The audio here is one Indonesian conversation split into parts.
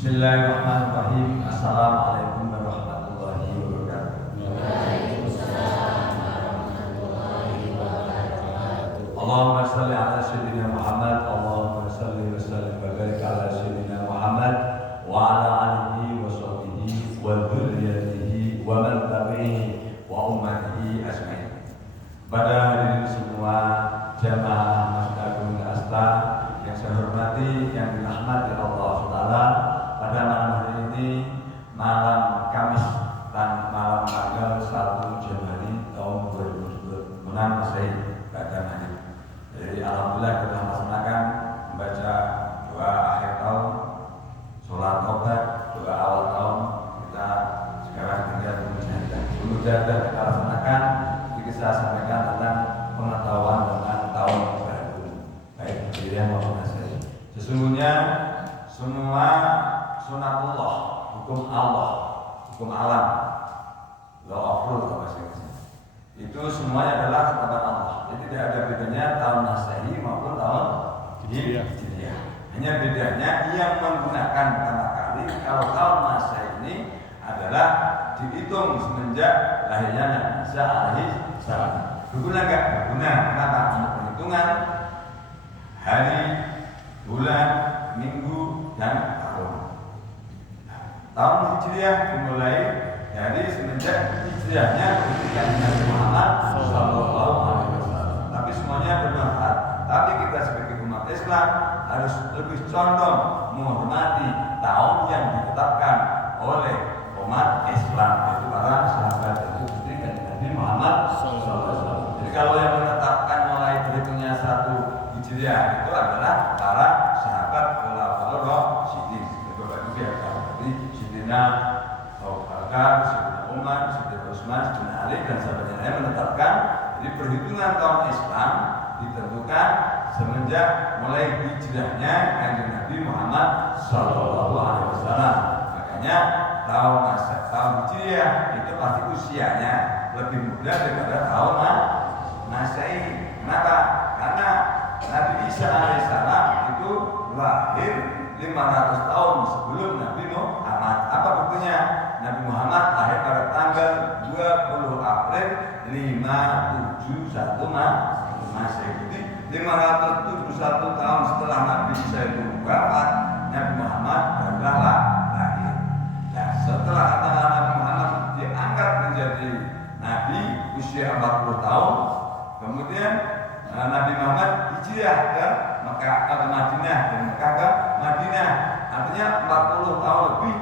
Bismillahirrahmanirrahim. Assalamualaikum warahmatullahi wabarakatuh. Waalaikumsalam warahmatullahi wabarakatuh. Allahumma salli ala sayyidina Muhammad. Allahumma salli wa sallim wa barik ala sayyidina Muhammad wa ala alihi wa sahbihi wa dzurriyyatihi wa man tabi'ihi wa ummatihi ajmain. Pada hadirin semua jamaah Masjid Agung Asta yang saya hormati, yang dirahmati Allah Taala, pada malam hari ini, malam Kamis dan malam tanggal 1 Januari tahun 2026 Masehi pada maghrib. Jadi alhamdulillah kita melaksanakan membaca doa akhir tahun, sholat taubat, doa awal tahun. Kita sekarang tinggal menjalankan. Mudah-mudahan kita laksanakan. Jadi saya sampaikan tentang pengetahuan tentang tahun baru, baik Hijriah maupun Masehi. Sesungguhnya semua sunatullah, hukum Allah, hukum alam, law of rule atau bahasa Inggris, itu semuanya adalah ketetapan Allah. Jadi tidak ada bedanya tahun Masehi maupun tahun Hijriah. Hanya bedanya yang menggunakan pertama kali kalau tahun Masehi ini adalah dihitung semenjak lahirnya Nabi Isa alaihi salam. Berguna enggak? Berguna. Kenapa? Untuk perhitungan hari, bulan, minggu, dan tahun. Tahun Hijriah dimulai dari semenjak hijriahnya ketika Nabi Muhammad Sallallahu Alaihi Wasallam. Tapi semuanya bermanfaat. Tapi kita sebagai umat Islam harus lebih condong menghormati tahun yang ditetapkan oleh umat Islam, yaitu para sahabat, itu seperti Nabi Muhammad Sallallahu Alaihi Wasallam. Jadi kalau yang menetapkan mulai berhitungnya 1 Hijriah itu adalah para sahabat khulafaur rasyidin. Bapak Ibu ya, seperti Sayyidina Abu Bakar, Sayyidina Umar, Sayyidina Utsman, Sayyidina Ali dan sahabatnya lain menetapkan. Jadi perhitungan tahun Islam ditentukan semenjak mulai hijrahnya Kanjeng Nabi Muhammad Sallallahu Alaihi Wasallam. Makanya tahun Hijriah itu pasti usianya lebih muda daripada tahun Masehi. Kenapa? Karena Nabi Isa alaihissalam itu lahir 500 tahun sebelum Nabi Muhammad. Apa buktinya? Nabi Muhammad lahir pada tanggal 20 April 571 Masehi. Jadi 571 tahun setelah Nabi Isa itu wafat, Nabi Muhammad barulah lahir. Nah, setelah katakan Nabi Muhammad diangkat menjadi Nabi usia 40 tahun, kemudian Nabi Muhammad hijrah ke Mekah, ke Madinah, dan Mekah ke Madinah. Artinya 40 tahun lebih.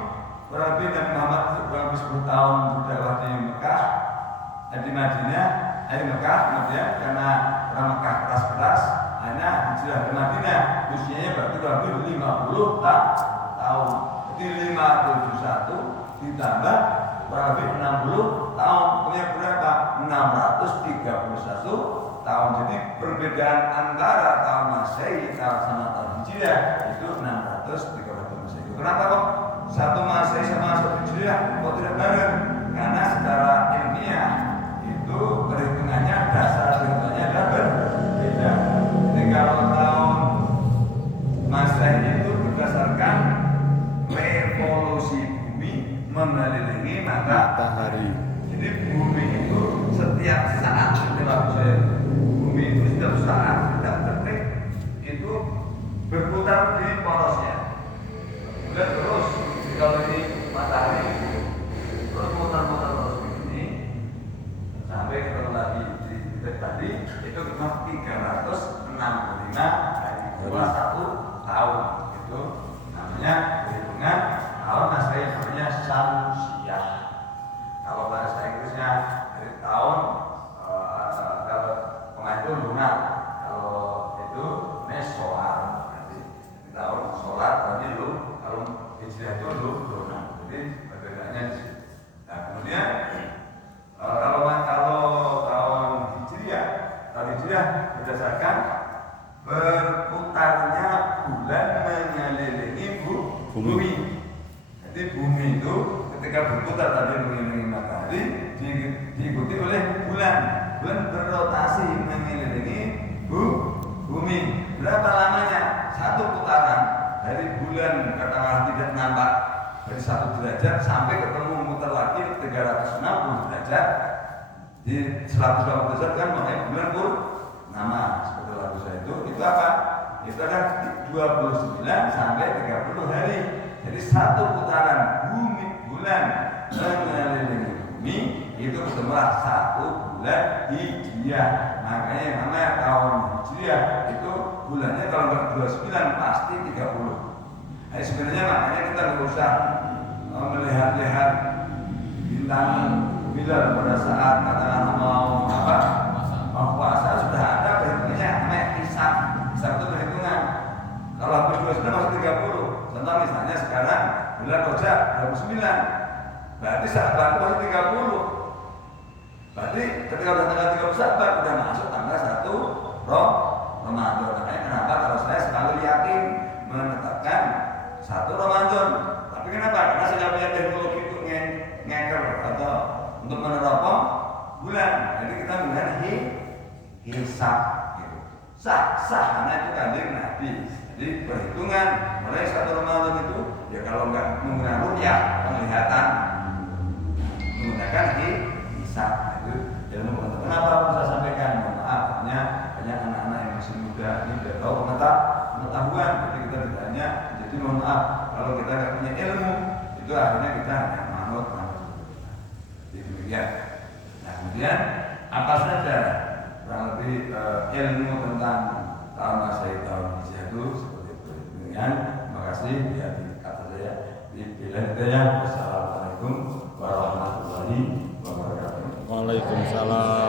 Kurang lebih Nabi Muhammad kurang lebih 10 tahun berdakwah di Mekah, di Madinah, di Mekah. Kemudian karena orang Mekah keras-keras, akhirnya hijrah ke Madinah. Usianya berarti kurang lebih 50 tahun. Jadi 571 ditambah kurang lebih 60 tahun. Punya berapa? 631 tahun. Jadi perbedaan antara tahun Masehi sama tahun Hijriah itu 631 Masehi. Kenapa kok satu Masehi sama satu Hijriah kok tidak bareng? Karena secara ilmiah itu perhitungannya, dasar perhitungannya adalah berbeda. Jadi kalau tahun Masehi itu berdasarkan revolusi bumi mengelilingi matahari. Jadi bumi itu setiap saat, bumi itu setiap saat, setiap detik itu berputar di porosnya. Kemudian terus kalau ini matahari terus muter-muter terus begini sampai ketemu lagi di titik tadi itu cuma 365 hari, 21 tahun. Itu namanya perhitungan tahun Masehi, namanya Syamsiah. Kalau bahasa Inggrisnya dari tahun kalau pengatur lunar, kalau itu solar. Jadi tahun solar berarti kalau Hijriah itu lunar. Jadi perbedaannya di sini. Nah kemudian kalau tahun Hijriah berdasarkan berputarnya bulan mengelilingi bumi. Jadi bumi itu ketika berputar tadi mengelilingi matahari diikuti oleh bulan. Bulan berrotasi mengelilingi bumi. Berapa lamanya? Satu putaran dari bulan katakanlah tidak nambah dari 1 derajat sampai ketemu muter lagi 360 derajat di 120 derajat kan makanya bulan purnama seperti lagu saya itu apa? Itu ada 29 sampai 30 hari. Jadi 1 putaran bulan mengelilingi bumi itu ketemulah 1 bulan Hijriah. Makanya yang namanya tahun Hijriah itu bulannya kalau nggak 29 pasti 30. Nah, sebenarnya makanya kita nggak usah melihat-lihat bintang hilal pada saat katakanlah mau puasa sudah ada perhitungannya namanya hisab itu perhitungan. Kalau habis 29 masih 30. Contoh misalnya sekarang bulan Rajab 29, berarti Sa'ban masih 30. Berarti ketika udah tanggal 30 Sa'ban udah masuk tanggal 1 Ramadan. Makanya kenapa kalau saya selalu yakin menetapkan 1 Ramadan. Tapi kenapa? Karena saya punya teknologi untuk ngeker atau untuk meneropong bulan. Jadi kita melihat hisab gitu. Sah karena itu kanjeng Nabi. Jadi perhitungan mulai 1 Ramadan itu ya kalau nggak menggunakan ru'yah penglihatan menggunakan hisab itu. Ilmu pengetahuan. Kenapa bisa sampaikan? Maaf, hanya anak-anak yang masih muda ini tidak tahu pengetahuan. Jadi kita tidak hanya jadi mohon maaf kalau kita nggak punya ilmu itu akhirnya kita hanya manut. Jadi demikian. Nah kemudian apa saja kurang lebih ilmu tentang tahun Masehi tahun Hijriah itu seperti itu. Demikian. Terima kasih. Ya kata saya Assalamualaikum warahmatullahi wabarakatuh. Waalaikumsalam.